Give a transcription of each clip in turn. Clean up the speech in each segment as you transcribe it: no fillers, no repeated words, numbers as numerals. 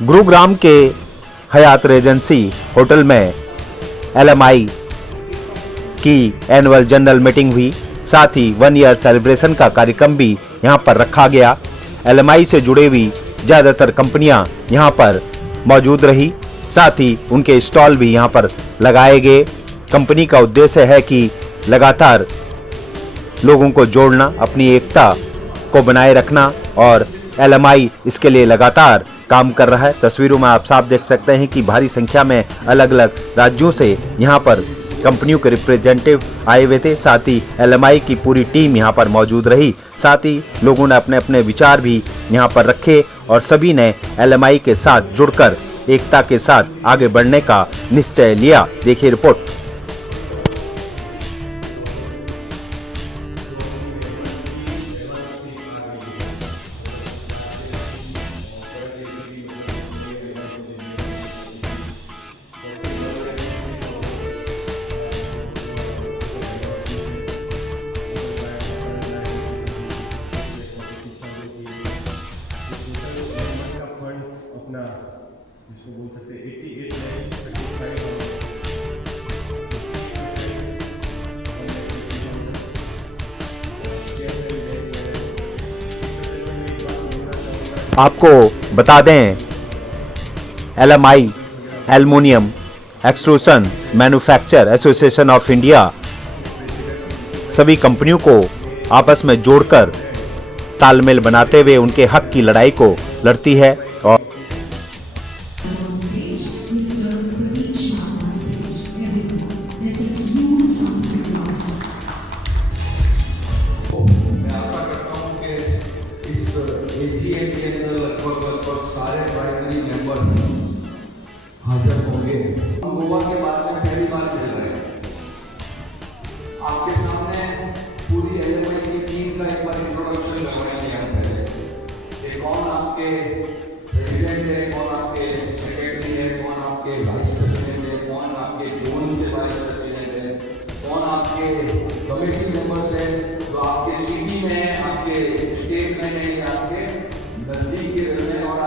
गुरुग्राम के हयात Regency hotel में LMI की एनुअल जनरल मीटिंग हुई। साथ ही 1 ईयर सेलिब्रेशन का कार्यक्रम भी यहाँ पर रखा गया। LMI से जुड़ी हुई ज़्यादातर कंपनियाँ यहाँ पर मौजूद रही। साथ ही उनके स्टॉल भी यहाँ पर लगाए गए। कंपनी का उद्देश्य है कि लगातार लोगों को जोड़ना, अपनी एकता को बनाए रखना, और LMI इसके लिए लगातार काम कर रहा है। तस्वीरों में आप साफ देख सकते हैं कि भारी संख्या में अलग अलग राज्यों से यहाँ पर कंपनियों के रिप्रेजेंटेटिव आए हुए थे। साथ ही LMI की पूरी टीम यहाँ पर मौजूद रही। साथ ही लोगों ने अपने अपने विचार भी यहाँ पर रखे और सभी ने LMI के साथ जुड़कर एकता के साथ आगे बढ़ने का निश्चय लिया। देखिए रिपोर्ट। अपना जिसको बोल सकते हैं 88 आपको बता दें, LMI aluminium extrusion manufacture association of India सभी कंपनियों को आपस में जोड़कर तालमेल बनाते हुए उनके हक की लड़ाई को लड़ती है। और सारे प्राइमरी मेंबर्स हाजिर होंगे। हम गोवा के बारे में पहली बार मिल रहे हैं। आपके सामने पूरी LMI की टीम का एक बार इंट्रोडक्शन करवाएंगे हम पहले। ये कौन आपके प्रेसिडेंट है, कौन आपके सेक्रेटरी है, कौन आपके वाइस प्रेसिडेंट है, कौन आपके जोन से वाइस प्रेसिडेंट है, कौन आपके कमेटी मेंबर्स है, जो आपके सिटी में है, आपके स्टेट में है, आपके नजदीक के में, और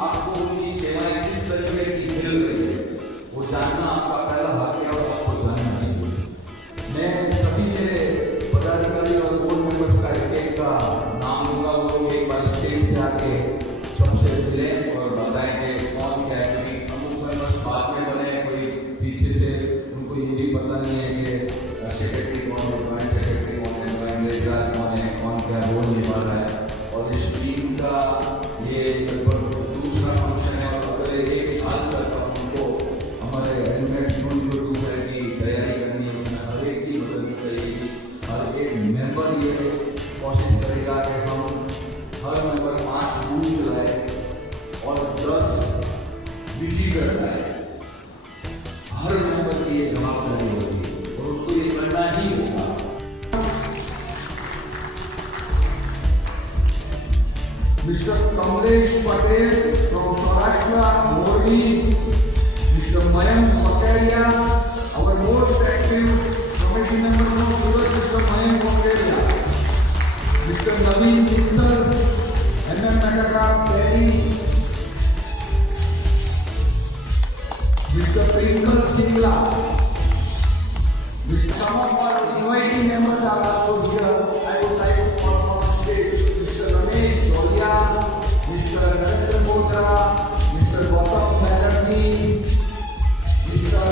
आपको उनकी सेवाएं किस तरीके की मिल रही है वो जानना आपका पहला हक है और आपको जानना चाहिए। मैं सभी मेरे पदाधिकारी और बोर्ड मेंबर्स का एक का नाम दूंगा, वो एक बार स्टेज पे आके सबसे मिलें और बताएं कि कौन क्या है। क्योंकि अमुक मेंबर्स बाद में बने, कोई पीछे से उनको ये भी पता नहीं है कि सेक्रेटरी कौन है, ज्वाइंट सेक्रेटरी कौन है, ज्वाइंट रजिस्ट्रार कौन है, कौन क्या रोल निभा रहा है। और इस टीम का ये दूसरा फंक्शन है और अगले 1 साल तक हमको हमारे हेलमेट यूनिवर्सिटी की तैयारी करनी है। उसमें हर एक की मदद करेगी। हर एक मेंबर ये कोशिश करेगा कि हम हर मेंबर 5 बूथ चलाए और 10 विजिटर लाए। हर मेंबर की ये जवाबदारी होगी और उसको ये करना ही होगा। Mr. Kamlesh Patel from Saurashtra, Modi, Mr. Mayank Pakaria, our most active committee member from Surat, Mr. Mayank Pakaria, Mr. Naveen Mittal, Nagara, Perry, Mr. Twinkle Singla, with some of our inviting members are also here. I would like to call on stage Mr. Ramesh Dolia, Mr. Narendra Modi, Mr. Gautam Banerjee, Mr.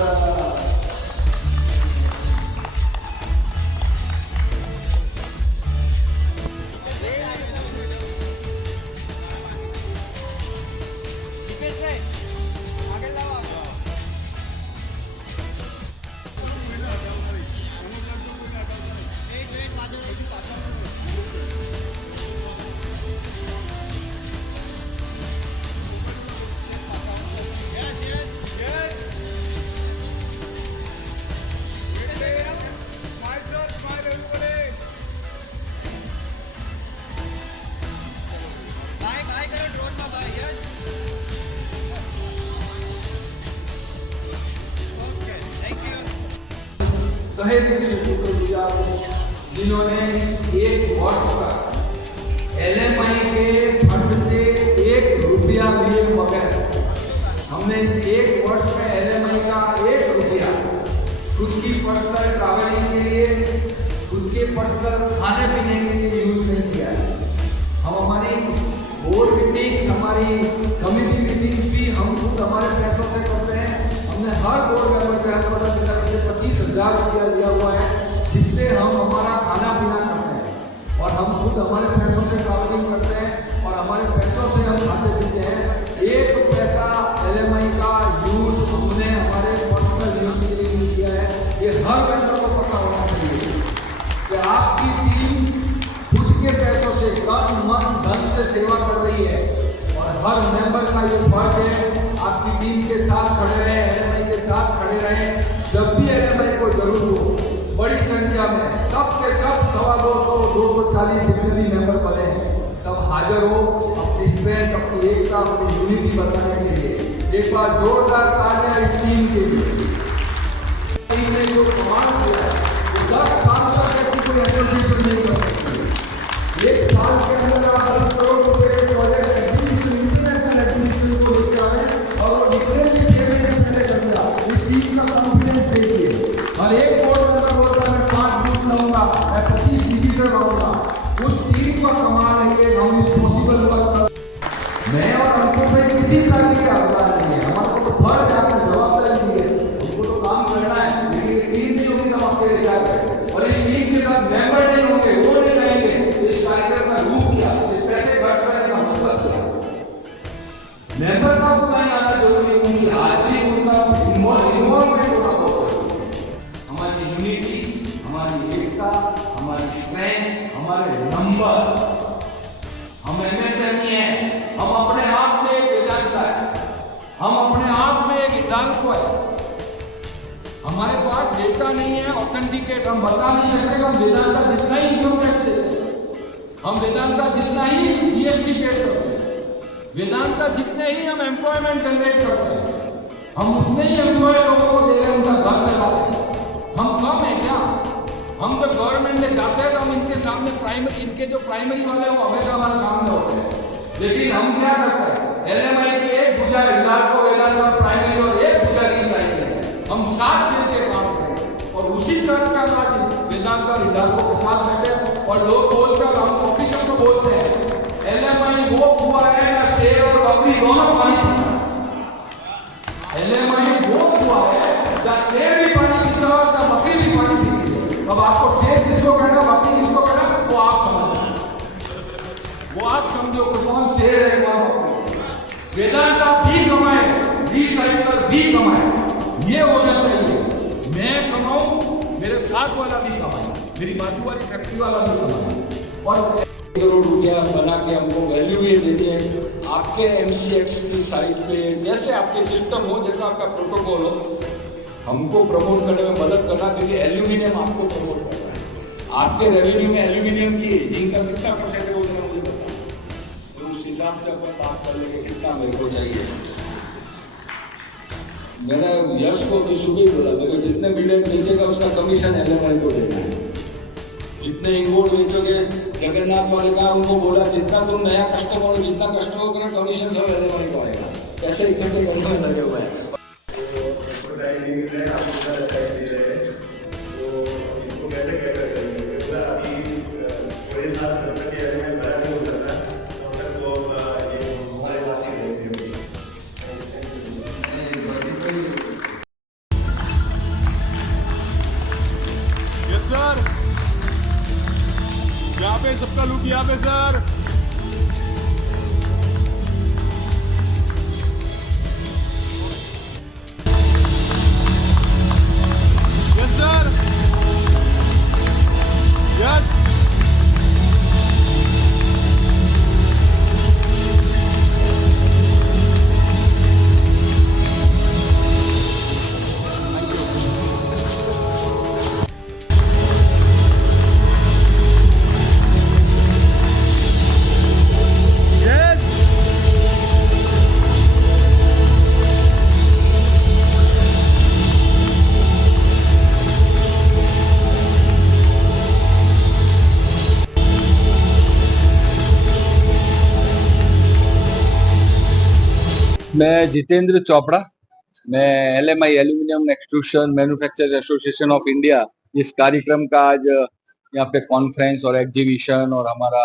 जिन्होंने 1 वर्ष का LMI के fund से 1 रुपया भी वगैरह हमने इस एक वर्ष में LMI का 1 रुपया खुद की पर्सनल ट्रैवलिंग के लिए, खुद के पर्सनल खाने पीने के लिए यूज नहीं किया है। हम हमारी बोर्ड मीटिंग, हमारी कमेटी मीटिंग भी हम खुद हमारे पैसों से करते हैं। हमने हर बोर्ड मेंबर के हाथ में 25,000 रुपया दिया हुआ है, जिससे हम हमारा खाना पीना करते हैं और हम खुद हमारे पैसों से ट्रैवलिंग करते हैं और हमारे पैसों से हम खाते पीते हैं। 1 पैसा LMI का यूज हमने हमारे पर्सनल यूज के लिए यूज किया है। ये हर मेंबर को पता होना चाहिए कि आपकी टीम खुद के पैसों से तन मन धन से सेवा कर रही है और हर मेंबर का ये फर्ज है आपकी टीम के साथ खड़े रहें, LMI के साथ खड़े रहें। जब भी LMI को जरूरत हो, बड़ी संख्या में सब के सब 250, 240 जितने भी मेंबर बने सब हाजिर हो, अपनी स्ट्रेंथ, अपनी एकता, अपनी यूनिटी बनाने के लिए। एक बार जोरदार तालियां इस टीम के लिए। टीम ने जो कमाल किया है, 10 साल तक ऐसी कोई एसोसिएशन नहीं कर सकती। 1 साल के अंदर 10 करोड़ रुपए के प्रोजेक्ट इंटरनेशनल एडमिनिस्ट्रेशन को लेकर आए और वो डिफरेंट 6 महीने पहले कर दिया। इस टीम का कॉन्फिडेंस देखिए। और एक बोर्ड मेंबर बोलता मैं 5 बूथ लाऊंगा, मैं 25 विजिटर लाऊंगा। उस टीम का कमाल है कि हम इस पॉसिबल वर्क मैं और हमको पे किसी तरह की आवश्यकता नहीं है। हमारे को फर्ज है, आपकी जवाबदारी दी है, हमको तो काम करना है। लेकिन टीम नहीं होगी हम अकेले जाकर, और इस टीम के साथ मेंबर नहीं होंगे, वो नहीं रहेंगे। इस कार्यक्रम का रूप क्या, इस पैसे खर्च करने का मतलब क्या। मेंबर का उतना ही आना जरूरी है, उनकी हाजिरी, उनका इन्वॉल्वमेंट होना बहुत जरूरी है। हमारी यूनिटी, हमारी एकता, हमारी स्ट्रेंथ, हमारे नंबर, हम MSN नहीं है, हम अपने आप में एक वेदांता है, हम अपने आप में एक हिदायत है। हमारे पास डेटा नहीं है ऑथेंटिकेट, हम बता नहीं सकते कि हम वेदांता जितना ही इनकम टैक्स देते हैं, हम वेदांता जितना ही GST पे करते हैं, वेदांता जितने ही हम एम्प्लॉयमेंट जनरेट करते हैं, हम उतने ही एम्प्लॉय लोगों को दे रहे हैं, उनका घर चला रहे हैं। हम कम है क्या? हम जब गवर्नमेंट में जाते हैं तो हम इनके सामने प्राइमरी, इनके जो प्राइमरी वाले हैं वो हमेशा हमारे सामने होते हैं। लेकिन हम क्या करते हैं, LMI की एक भुजा हिंदाल्को वेदांता और प्राइमरी और एक भुजा की साइड है, हम साथ मिलकर काम करें और उसी तरह का हमारा वेदांता और हिंदाल्को के साथ बैठे और लोग बोलकर हम ऑफिसर को बोलते हैं LMI वो हुआ है ना शेर और बकरी दोनों पानी पीता है। LMI वो हुआ है जहाँ शेर भी पानी पीता है और जहाँ बकरी भी पानी पीती है। अब आपको शेर किसको कहना, बकरी किसको कहना, वो आप समझो, वो आप समझो कि कौन शेर है कौन बकरी। वेदांता भी कमाए, रिसाइकलर भी कमाए, ये होना चाहिए। मैं कमाऊं, मेरे साथ वाला भी कमाए, मेरी बाजू वाली फैक्ट्री वाला भी कमाए। और 1 करोड़ रुपया बना के हमको वैल्यू ये देते हैं आपके MCX की साइट पे, जैसे आपके सिस्टम हो, जैसा आपका प्रोटोकॉल हो, हमको प्रमोट करने में मदद करना, क्योंकि एल्यूमिनियम आपको प्रमोट करना है। आपके रेवेन्यू में एल्यूमिनियम की एजिंग का कितना % हो गया मुझे बताओ, तो उस हिसाब से अपन बात कर लेंगे कितना मेरे को चाहिए। मैंने यश को भी सुबह बोला, मेरे जितने बिलियन बेचेगा उसका कमीशन LMI को देना है। जितने इंगोट बेचोगे, जगन्नाथ वाले का उनको बोला जितना तुम नया कस्टमर, जितना कस्टमर का कमीशन सब LMI को आएगा। कैसे इकट्ठे करने में लगे हुए हैं। सर यहाँ पे सबका लुक यहाँ पे सर। Yes sir, yes. मैं जितेंद्र चोपड़ा, मैं LMI aluminium extrusion manufacturers association of India इस कार्यक्रम का आज यहाँ पे कॉन्फ्रेंस और एग्जीबिशन और हमारा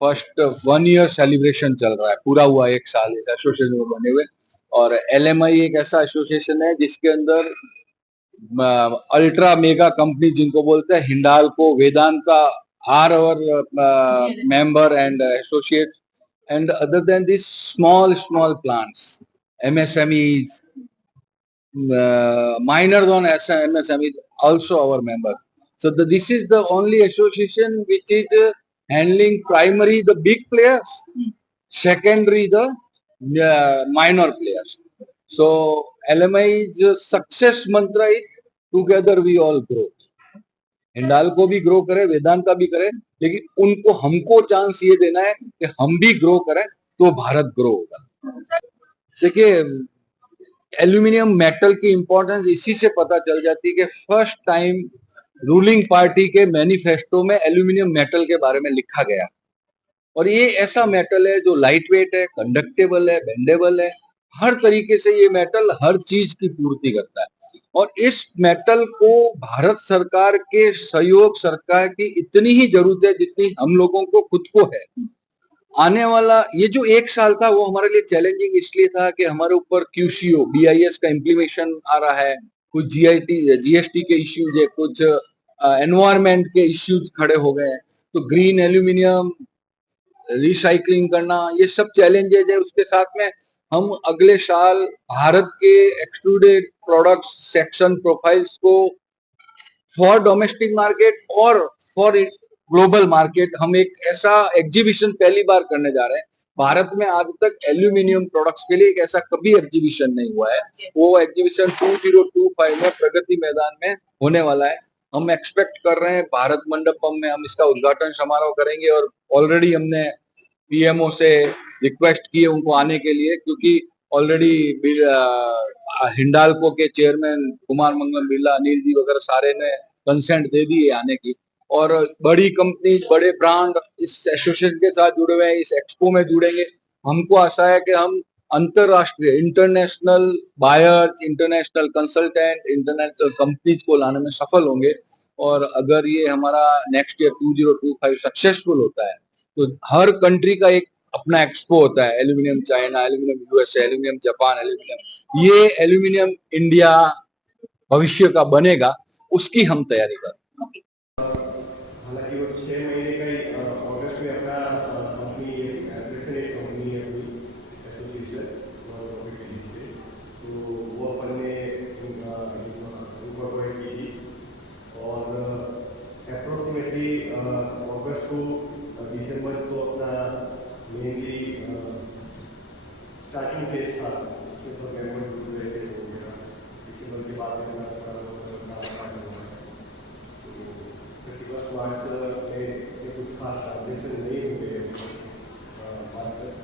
फर्स्ट 1 ईयर सेलिब्रेशन चल रहा है। पूरा हुआ 1 साल इस एसोसिएशन में बने हुए। और LMI एक ऐसा एसोसिएशन है जिसके अंदर अल्ट्रा मेगा कंपनी जिनको बोलते हैं Hindalco, Vedanta are our member and associate, and other than these small plants, MSMEs, minor than MSMEs also our member. So this is the only association which is handling primary the big players, secondary the minor players. So LMI's success mantra is together we all grow. Hindalco भी grow करे, वेदांता भी करे, लेकिन उनको हमको chance ये देना है कि हम भी ग्रो करें तो भारत ग्रो होगा। देखिए, एल्यूमिनियम मेटल की इंपॉर्टेंस इसी से पता चल जाती है कि फर्स्ट टाइम रूलिंग पार्टी के मैनिफेस्टो में एल्यूमिनियम मेटल के बारे में लिखा गया। और ये ऐसा मेटल है जो लाइट वेट है, कंडक्टेबल है, बेंडेबल है, हर तरीके से ये मेटल हर चीज की पूर्ति करता है। और इस मेटल को भारत सरकार के सहयोग सरकार की इतनी ही जरूरत है जितनी हम लोगों को खुद को है। आने वाला ये जो 1 साल था वो हमारे लिए चैलेंजिंग इसलिए था कि हमारे ऊपर QCO BIS का इम्प्लीमेशन आ रहा है, कुछ GST के इश्यूज है, कुछ एनवायरमेंट के इश्यूज खड़े हो गए हैं। तो ग्रीन एल्यूमिनियम रिसाइकलिंग करना, ये सब चैलेंजेज है। उसके साथ में हम अगले साल भारत के एक्सट्रूडेड प्रोडक्ट्स सेक्शन प्रोफाइल्स को फॉर डोमेस्टिक मार्केट और फॉर ग्लोबल मार्केट हम एक ऐसा एग्जीबिशन पहली बार करने जा रहे हैं। भारत में आज तक एल्यूमिनियम प्रोडक्ट्स के लिए एक ऐसा कभी एग्जीबिशन नहीं हुआ है। वो एग्जीबिशन 2025 में प्रगति मैदान में होने वाला है। हम एक्सपेक्ट कर रहे हैं भारत मंडपम में हम इसका उद्घाटन समारोह करेंगे और ऑलरेडी हमने PMO से रिक्वेस्ट की है उनको आने के लिए, क्योंकि ऑलरेडी हिंडाल्को के चेयरमैन कुमार मंगलम बिरला, अनिल जी वगैरह सारे ने कंसेंट दे दी है आने की। और बड़ी कंपनी, बड़े ब्रांड इस एसोसिएशन के साथ जुड़े हुए हैं, इस एक्सपो में जुड़ेंगे। हमको आशा है कि हम अंतरराष्ट्रीय international buyer, international consultant, international companies को लाने में सफल होंगे। और अगर ये हमारा नेक्स्ट ईयर 2025 सक्सेसफुल होता है तो हर कंट्री का एक अपना एक्सपो होता है। Aluminium China, aluminium USA, aluminium Japan, ये एल्यूमिनियम इंडिया भविष्य का बनेगा, उसकी हम तैयारी कर रहे हैं। हालांकि वो 6 महीने का ही अगस्त में अपना कंपनी कंपनी है एसोसिएशन से, तो वो अपन ने इनकॉर्पोरेट की थी। और अप्रोक्सीमेटली अगस्त को दिसंबर को अपना मेनली स्टार्टिंग फेज था, दिसंबर के बाद में मार्च में कुछ खास सेलिब्रेशन नहीं हुए मार्च तक।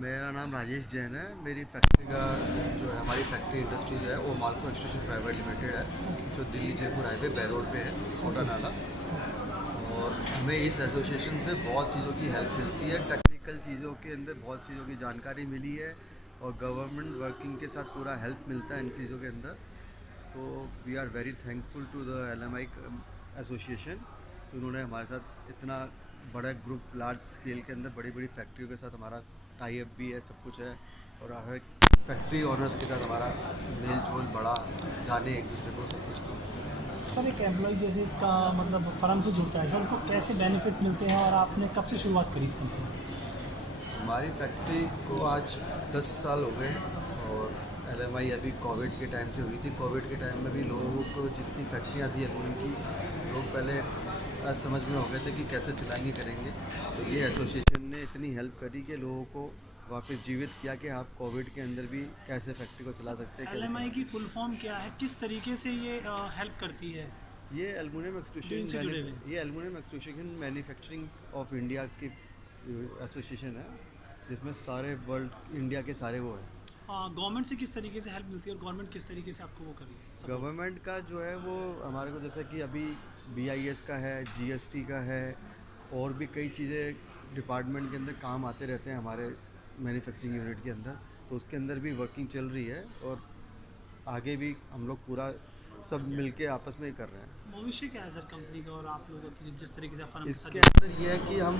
मेरा नाम राजेश जैन है। मेरी फैक्ट्री का जो है, हमारी फैक्ट्री इंडस्ट्री जो है वो मालको एक्सट्रूशन प्राइवेट लिमिटेड है, जो दिल्ली जयपुर हाईवे बैर रोड पे है, सोटा नाला। और हमें इस एसोसिएशन से बहुत चीज़ों की हेल्प मिलती है। टेक्निकल चीज़ों के अंदर बहुत चीज़ों की जानकारी मिली है और गवर्नमेंट वर्किंग के साथ पूरा हेल्प मिलता है इन चीज़ों के अंदर। तो we are very thankful to the LMI association. उन्होंने हमारे साथ इतना बड़ा ग्रुप, लार्ज स्केल के अंदर बड़ी बड़ी फैक्ट्रियों के साथ हमारा टाई अप भी है, सब कुछ है। और हर फैक्ट्री ओनर्स के साथ हमारा मेल जोल बड़ा, जाने एक दूसरे को सब कुछ की। सर, एक एम्प्लॉय जैसे इसका मतलब फर्म से जुड़ता है सर, उनको कैसे बेनिफिट मिलते हैं और आपने कब से शुरुआत करी इस कंपनी की? हमारी फैक्ट्री को आज 10 साल हो गए और LMI अभी कोविड के टाइम से हुई थी। कोविड के टाइम में भी लोगों को जितनी फैक्ट्रियाँ थी एल्यूमिनियम की, लोग पहले असमझ में हो गए थे कि कैसे चलाएंगे करेंगे। तो ये एसोसिएशन ने इतनी हेल्प करी कि लोगों को वापस जीवित किया कि आप कोविड के अंदर भी कैसे फैक्ट्री को चला सकते हैं। LMI की फुल फॉर्म क्या है, किस तरीके से ये हेल्प करती है? ये एल्युमिनियम जो इनसे जुड़े हुए हैं। एक्सट्रूशन, ये aluminium extrusion manufacturing of India की एसोसिएशन है, जिसमें सारे वर्ल्ड इंडिया के सारे वो हैं। गवर्नमेंट से किस तरीके से हेल्प मिलती है और गवर्नमेंट किस तरीके से आपको वो कर रही है support? गवर्नमेंट का जो है वो हमारे को, जैसा कि अभी BIS का है, GST का है, और भी कई चीज़ें डिपार्टमेंट के अंदर काम आते रहते हैं हमारे मैन्युफैक्चरिंग यूनिट के अंदर, तो उसके अंदर भी वर्किंग चल रही है और आगे भी हम लोग पूरा सब मिलके आपस में ही कर रहे हैं। भविष्य क्या है सर कंपनी का और आप लोगों की जिस तरीके से फर्म इसके अंदर ये है कि हम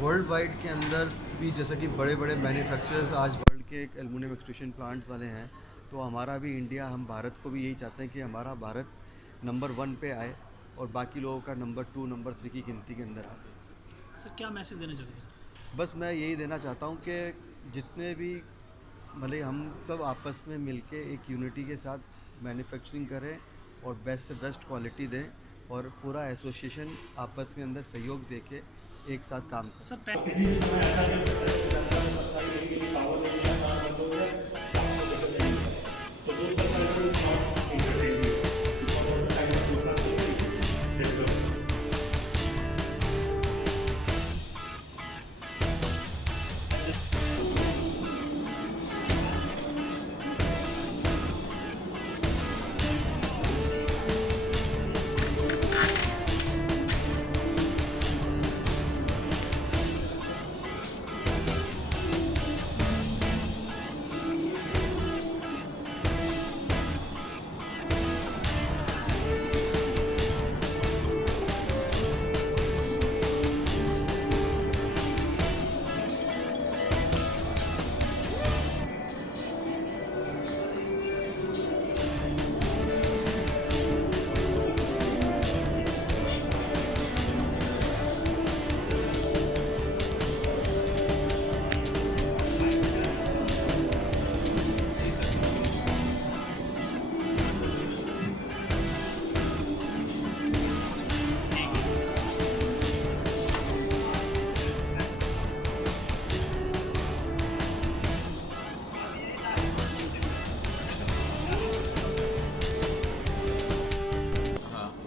वर्ल्ड वाइड के अंदर भी, जैसे कि बड़े बड़े मैन्युफैक्चरर्स आज वर्ल्ड के एक एल्युमिनियम एक्सट्रूशन प्लांट्स वाले हैं, तो हमारा भी इंडिया, हम भारत को भी यही चाहते हैं कि हमारा भारत नंबर 1 पे आए और बाकी लोगों का नंबर 2, नंबर 3 की गिनती के अंदर आए। सर क्या मैसेज देना चाहते हैं? बस मैं यही देना चाहता हूँ कि जितने भी मतलब हम सब आपस में मिलके एक यूनिटी के साथ मैन्युफैक्चरिंग करें और बेस्ट से बेस्ट क्वालिटी दें और पूरा एसोसिएशन आपस के अंदर सहयोग दे के एक साथ काम करें। सर किसी भी समय ऐसा नहीं होता है कि सरकार की पावर देने का काम बंद हो जाए, तो दो सरकार को स्मार्ट इंटरटेनमेंट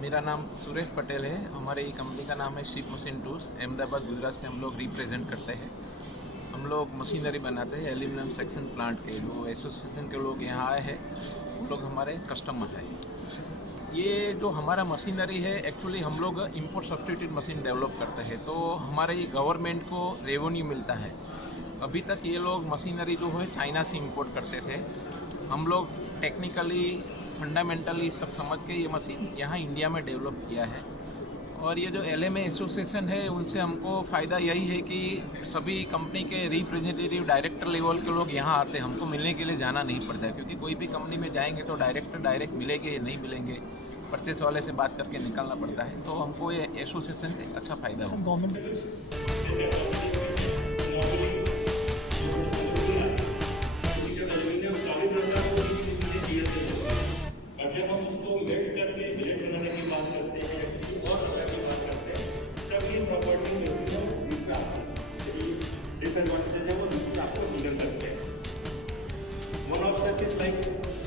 मेरा नाम सुरेश पटेल है। हमारे ये कंपनी का नाम है ship machine tools. Ahmedabad Gujarat से हम लोग रिप्रेजेंट करते हैं। हम लोग मशीनरी बनाते हैं एल्यूमिनियम सेक्शन प्लांट के। जो एसोसिएशन के लोग यहाँ आए हैं वो लोग हमारे कस्टमर हैं। ये जो हमारा मशीनरी है एक्चुअली हम लोग इंपोर्ट सब्स्टिट्यूट मशीन डेवलप करते हैं, तो हमारे ये गवर्नमेंट को रेवेन्यू मिलता है। अभी तक ये लोग मशीनरी जो है चाइना से इंपोर्ट करते थे। हम लोग टेक्निकली फंडामेंटली सब समझ के ये मशीन यहाँ इंडिया में डेवलप किया है। और ये जो LMA एसोसिएशन है उनसे हमको फ़ायदा यही है कि सभी कंपनी के रिप्रेजेंटेटिव डायरेक्टर लेवल के लोग यहाँ आते हैं। हमको मिलने के लिए जाना नहीं पड़ता है, क्योंकि कोई भी कंपनी में जाएंगे तो डायरेक्ट मिलेंगे नहीं मिलेंगे, परचेस वाले से बात करके निकलना पड़ता है। तो हमको ये एसोसिएशन से अच्छा फ़ायदा हो। गवर्नमेंट जब हम उसको मेल्ट करके ब्लेड बनाने की बात करते हैं या किसी और तरह की बात करते हैं, तब ये प्रॉपर्टी डिसएडवांटेज है वो आपको निकल सकते हैं। One of such is like,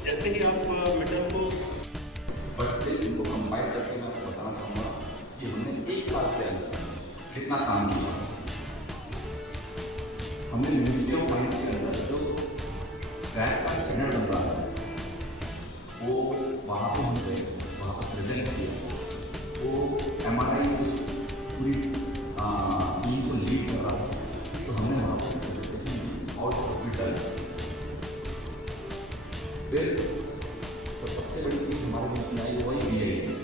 जैसे ही आप मेटल को बट से इनको कंबाइन करके मैं आपको बताना चाहूँगा कि हमने 1 साल के अंदर कितना काम किया। हमने मिनिस्ट्री ऑफ फाइनेंस के अंदर जो SAT का स्टैंडर्ड बन रहा था वो वहाँ पर हमने वहाँ पर प्रेजेंट किया। वो MRI पूरी टीम को लीड कर रहा था, तो हमने वहाँ पर प्रेजेंटेशन दी और हॉस्पिटल। फिर तो सबसे बड़ी चीज़ हमारे बीच में आई वही BIS।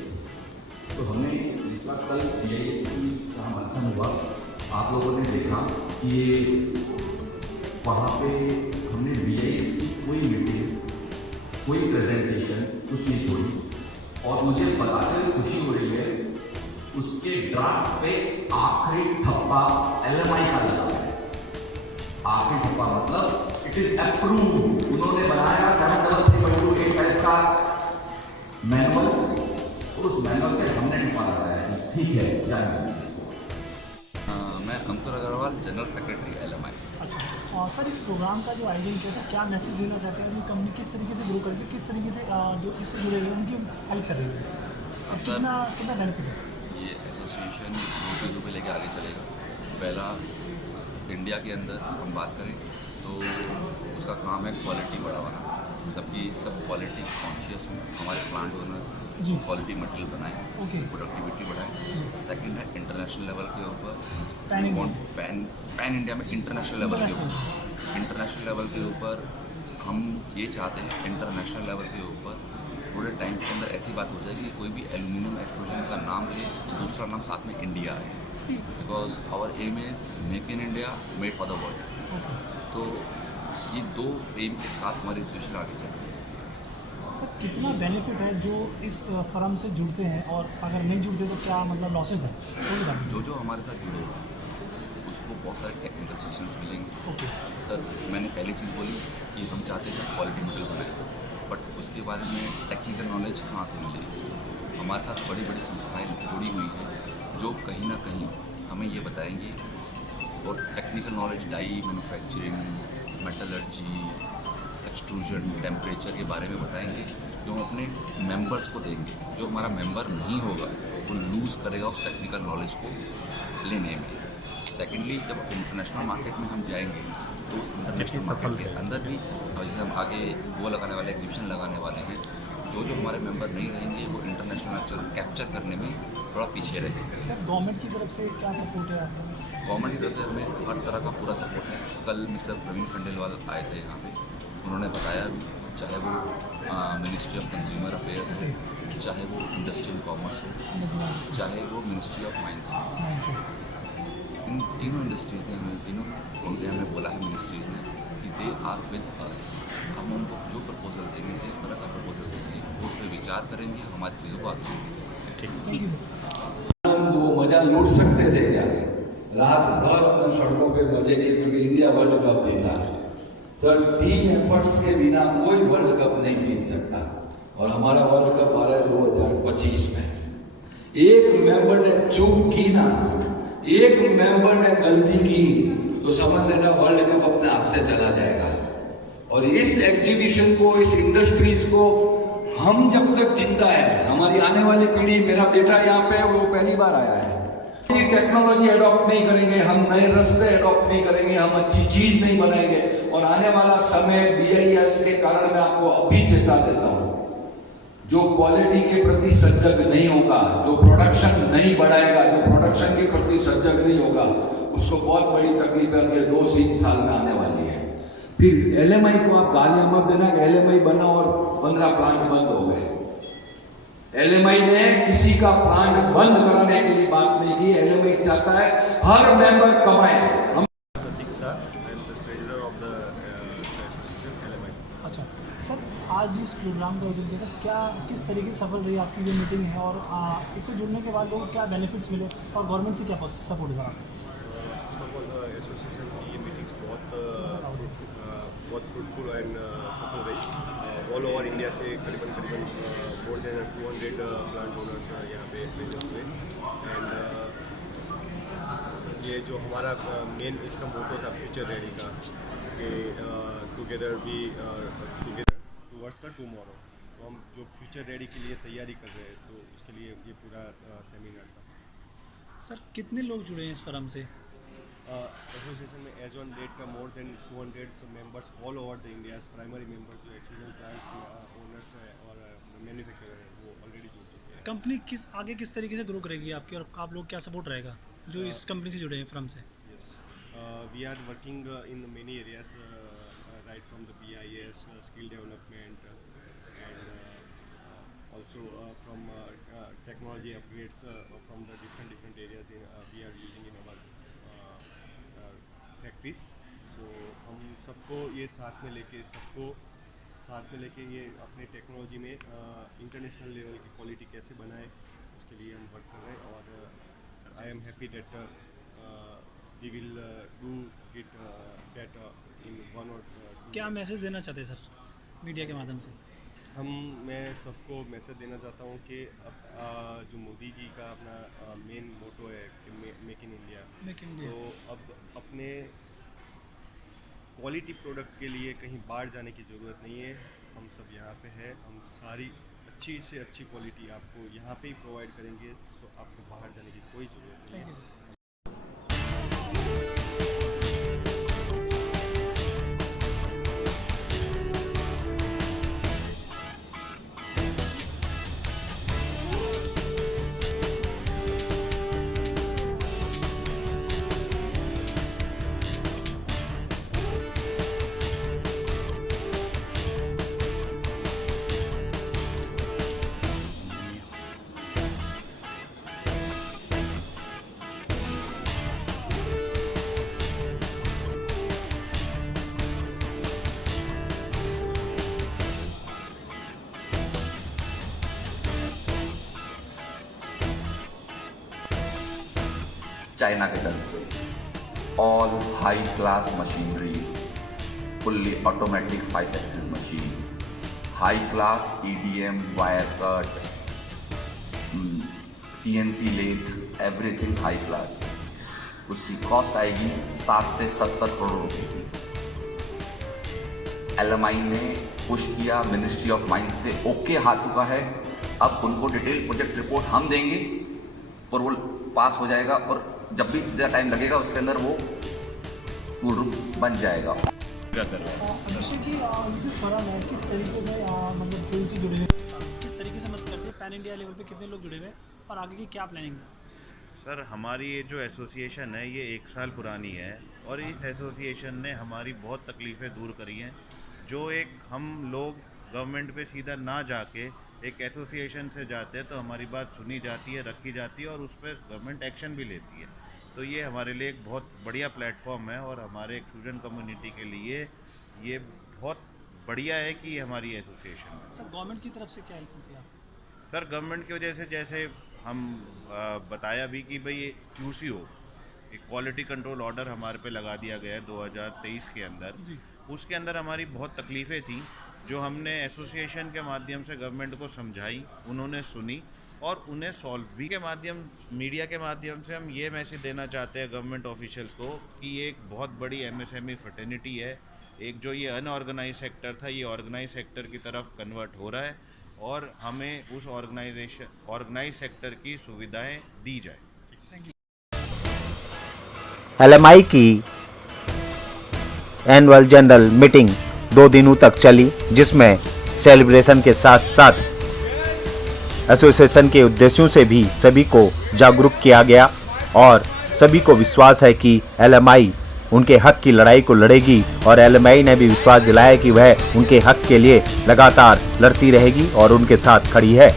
तो हमने इस बार कल BIS की जहाँ मंथन हुआ, आप लोगों ने देखा कि वहाँ पे हमने BIS की कोई मीटिंग, कोई प्रेजेंटेशन कुछ नहीं छोड़ी। और मुझे बताते हुए खुशी हो रही है उसके ड्राफ्ट पे आखिरी ठप्पा LMI का लगा है। आखिरी ठप्पा मतलब इट इज अप्रूव्ड। उन्होंने बनाया 733.28 का मैनुअल, उस मैनुअल पे हमने ठप्पा लगाया कि ठीक है क्या इसको। मैं अंकुर अग्रवाल, जनरल सेक्रेटरी LMI। अच्छा सर, इस प्रोग्राम का जो आइडिया कैसे क्या मैसेज देना चाहते हैं कि कंपनी किस तरीके से ग्रो करके किस तरीके से जो इससे जुड़े हुए उनकी हेल्प कर रही है? सर कितना बेनिफिट है? ये एसोसिएशन दो चीज़ों पे लेके आगे चलेगा। पहला, इंडिया के अंदर हम बात करें तो उसका काम है क्वालिटी बढ़ावाना, सब क्वालिटी कॉन्शियस हों, हमारे प्लांट ओनर्स जी। क्वालिटी मटेरियल बनाएं, ओके। प्रोडक्टिविटी बढ़ाएं। सेकंड है इंटरनेशनल लेवल के ऊपर पैन इंडिया। पैन इंडिया में इंटरनेशनल लेवल के ऊपर हम ये चाहते हैं, इंटरनेशनल लेवल के ऊपर थोड़े टाइम के अंदर ऐसी बात हो जाएगी कि कोई भी एल्यूमिनियम एक्सट्रूजन का नाम ले, दूसरा नाम साथ में इंडिया है, because our aim is make in India, made for the world. तो ये दो एम के साथ हमारी एसोसिएशन आगे चलेगी। सर कितना बेनिफिट है जो इस फर्म से जुड़ते हैं, और अगर नहीं जुड़ते तो क्या मतलब लॉसेस है? जो हमारे साथ जुड़े हुए हैं उसको बहुत सारे टेक्निकल सेशंस मिलेंगे। ओके। सर मैंने पहली चीज़ बोली कि हम चाहते थे क्वालिटी मटेरियल बनाए, बट उसके बारे में टेक्निकल नॉलेज कहाँ से मिलेगी? हमारे साथ बड़ी बड़ी संस्थाएं जुड़ी हुई हैं जो कहीं ना कहीं हमें ये बताएंगी, और technical knowledge die manufacturing, metallurgy, extrusion, temperature के बारे में बताएंगे, जो हम अपने मेंबर्स को देंगे। जो हमारा मेंबर नहीं होगा वो लूज़ करेगा उस टेक्निकल नॉलेज को लेने में। सेकेंडली, जब इंटरनेशनल मार्केट में हम जाएंगे तो उस इंटरनेशनल मार्केट के अंदर भी जैसे हम आगे वो लगाने वाले एग्जीबिशन लगाने वाले हैं, जो हमारे मेंबर नहीं रहेंगे वो इंटरनेशनल कैप्चर करने में थोड़ा पीछे रहेंगे। सर गवर्नमेंट की तरफ से क्या सपोर्ट है आपको? गवर्नमेंट की तरफ से हमें हर तरह का पूरा सपोर्ट है। कल मिस्टर प्रवीण खंडेलवाल आए थे यहाँ पे, उन्होंने बताया भी, चाहे वो मिनिस्ट्री ऑफ कंज्यूमर अफेयर्स हो, चाहे वो इंडस्ट्रियल कॉमर्स हो, चाहे वो मिनिस्ट्री ऑफ माइंस हो, इन तीनों इंडस्ट्रीज़ ने, हमें बोला है मिनिस्ट्रीज़ ने कि दे आर विद अस। हम उनको जो प्रपोजल देंगे, जिस तरह का प्रपोजल देंगे, वो उस पर विचार करेंगे, हमारी चीज़ों को आगे बढ़ेंगे। वो मजा लूट सकते थे क्या? रात भर अपने सड़कों पे मजे किए, क्योंकि इंडिया वर्ल्ड कप जीता। सर टीम एफर्ट्स के बिना कोई वर्ल्ड कप नहीं जीत सकता, और हमारा वर्ल्ड कप आ रहा है 2025 में। एक मेंबर ने चूक की ना, एक मेंबर ने गलती की तो समझ लेना वर्ल्ड कप अपने हाथ से चला जाएगा। और इस एग्जीबिशन को, इस इंडस्ट्रीज को हम जब तक जिंदा है, हमारी आने वाली पीढ़ी, मेरा बेटा यहाँ पे वो पहली बार आया है, टेक्नोलॉजी अडॉप्ट नहीं करेंगे, हम नए रास्ते अडॉप्ट नहीं करेंगे, हम अच्छी चीज नहीं बनाएंगे, और आने वाला समय BIS के कारण मैं आपको अभी चेता देता हूँ, जो क्वालिटी के प्रति सजग नहीं होगा, जो प्रोडक्शन नहीं बढ़ाएगा, जो प्रोडक्शन के प्रति सजग नहीं होगा, उसको बहुत बड़ी तकलीफ अगले 2-3 साल में आने वाली है। फिर LMI को आप गालियां मत देना कि LMI बना और 15 प्लांट बंद हो गए। LMI ने किसी का प्लांट बंद कराने के लिए बात नहीं की। LMI चाहता है हर मेंबर कमाए। Diksha, I am the treasurer of the association LMI। अच्छा सर, आज इस प्रोग्राम का आयोजन किया, क्या किस तरीके से सफल रही आपकी जो मीटिंग है, और इससे जुड़ने के बाद लोगों को क्या बेनिफिट्स मिले, और गवर्नमेंट से क्या सपोर्ट है आपको? एसोसिएशन की ये मीटिंग्स बहुत फ्रूटफुल एंड सफल रही। ऑल ओवर इंडिया से करीबन मोर देन 200 प्लांट ओनर्स यहाँ पे प्रेजेंट हुए। एंड ये जो हमारा मेन इसका मोटो था फ्यूचर रेडी का, कि टुगेदर टुवर्ड्स द टुमारो, तो हम जो फ्यूचर रेडी के लिए तैयारी कर रहे हैं, तो उसके लिए ये पूरा सेमिनार था। सर कितने लोग जुड़े हैं इस फर्म से? एसोसिएशन में एज ऑन डेट का more than 200 members all over the India, primary member जो एक्सट्रूजन प्लांट ओनर्स है और मैन्युफैक्चरर है, वो ऑलरेडी जुड़ चुके हैं। कंपनी आगे किस तरीके से ग्रो करेगी आपकी, और आप लोग क्या सपोर्ट रहेगा जो इस कंपनी से जुड़े हैं फर्म से? Yes, we are working in many areas, right from the BIS, skill development, and also from technology upgrades from the different areas we are using in our factories. So हम सबको ये साथ में लेके ये अपने टेक्नोलॉजी में इंटरनेशनल लेवल की क्वालिटी कैसे बनाए, उसके लिए हम वर्क कर रहे हैं। और I am happy that we will do it that in 1 or 2 क्या मैसेज देना चाहते हैं सर मीडिया के माध्यम से? मैं सबको मैसेज देना चाहता हूँ कि अब जो मोदी जी का अपना मेन मोटो है कि मेक इन इंडिया, तो अब अपने क्वालिटी प्रोडक्ट के लिए कहीं बाहर जाने की ज़रूरत नहीं है। हम सब यहाँ पे हैं, हम सारी अच्छी से अच्छी क्वालिटी आपको यहाँ पे ही प्रोवाइड करेंगे, तो आपको बाहर जाने की कोई ज़रूरत नहीं है। चाइना के तरफ पे all high class machineries, fully automatic 5 axis machine, high class EDM wire cut, CNC lathe, everything high class. उसकी कॉस्ट आएगी 60 से 70 करोड़ रुपए की। LMI ने पुश किया, मिनिस्ट्री ऑफ माइंस से ओके आ चुका है। अब उनको डिटेल प्रोजेक्ट रिपोर्ट हम देंगे और वो पास हो जाएगा, और जब भी जितना टाइम लगेगा उसके अंदर वो बन जाएगा। अभिषेक जी, जो फर्म है किस तरीके से मतलब ट्रेन से जुड़े हुए, किस तरीके से मदद करते हैं, पैन इंडिया लेवल पे कितने लोग जुड़े हुए हैं और आगे की क्या प्लानिंग है? सर, हमारी ये जो एसोसिएशन है ये 1 साल पुरानी है, और इस एसोसिएशन ने हमारी बहुत तकलीफ़ें दूर करी हैं। जो एक हम लोग गवर्नमेंट पे सीधा ना जाके एक एसोसिएशन से जाते हैं तो हमारी बात सुनी जाती है, रखी जाती है, और उस पर गवर्नमेंट एक्शन भी लेती है। तो ये हमारे लिए एक बहुत बढ़िया प्लेटफॉर्म है, और हमारे एक्सक्लूजन कम्युनिटी के लिए ये बहुत बढ़िया है कि ये हमारी एसोसिएशन है। सर, गवर्नमेंट की तरफ से क्या हेल्प होती है आपको? सर, गवर्नमेंट की वजह से जैसे हम बताया भी कि भाई QCO, एक क्वालिटी कंट्रोल ऑर्डर हमारे पे लगा दिया गया है 2023 के अंदर। उसके अंदर हमारी बहुत तकलीफ़ें थी जो हमने एसोसिएशन के माध्यम से गवर्नमेंट को समझाई, उन्होंने सुनी और उन्हें सॉल्व भी। के माध्यम मीडिया के माध्यम से हम ये मैसेज देना चाहते हैं गवर्नमेंट ऑफिशियल्स को कि ये एक बहुत बड़ी MSME फ्रेटर्निटी है। एक जो ये अनऑर्गेनाइज सेक्टर था, ये ऑर्गेनाइज सेक्टर की तरफ कन्वर्ट हो रहा है, और हमें उस ऑर्गेनाइज सेक्टर की सुविधाएं दी जाए। LMI की एनुअल जनरल मीटिंग 2 दिनों तक चली, जिसमें सेलिब्रेशन के साथ साथ एसोसिएशन के उद्देश्यों से भी सभी को जागरूक किया गया, और सभी को विश्वास है कि LMI उनके हक की लड़ाई को लड़ेगी, और LMI ने भी विश्वास दिलाया कि वह उनके हक के लिए लगातार लड़ती रहेगी और उनके साथ खड़ी है।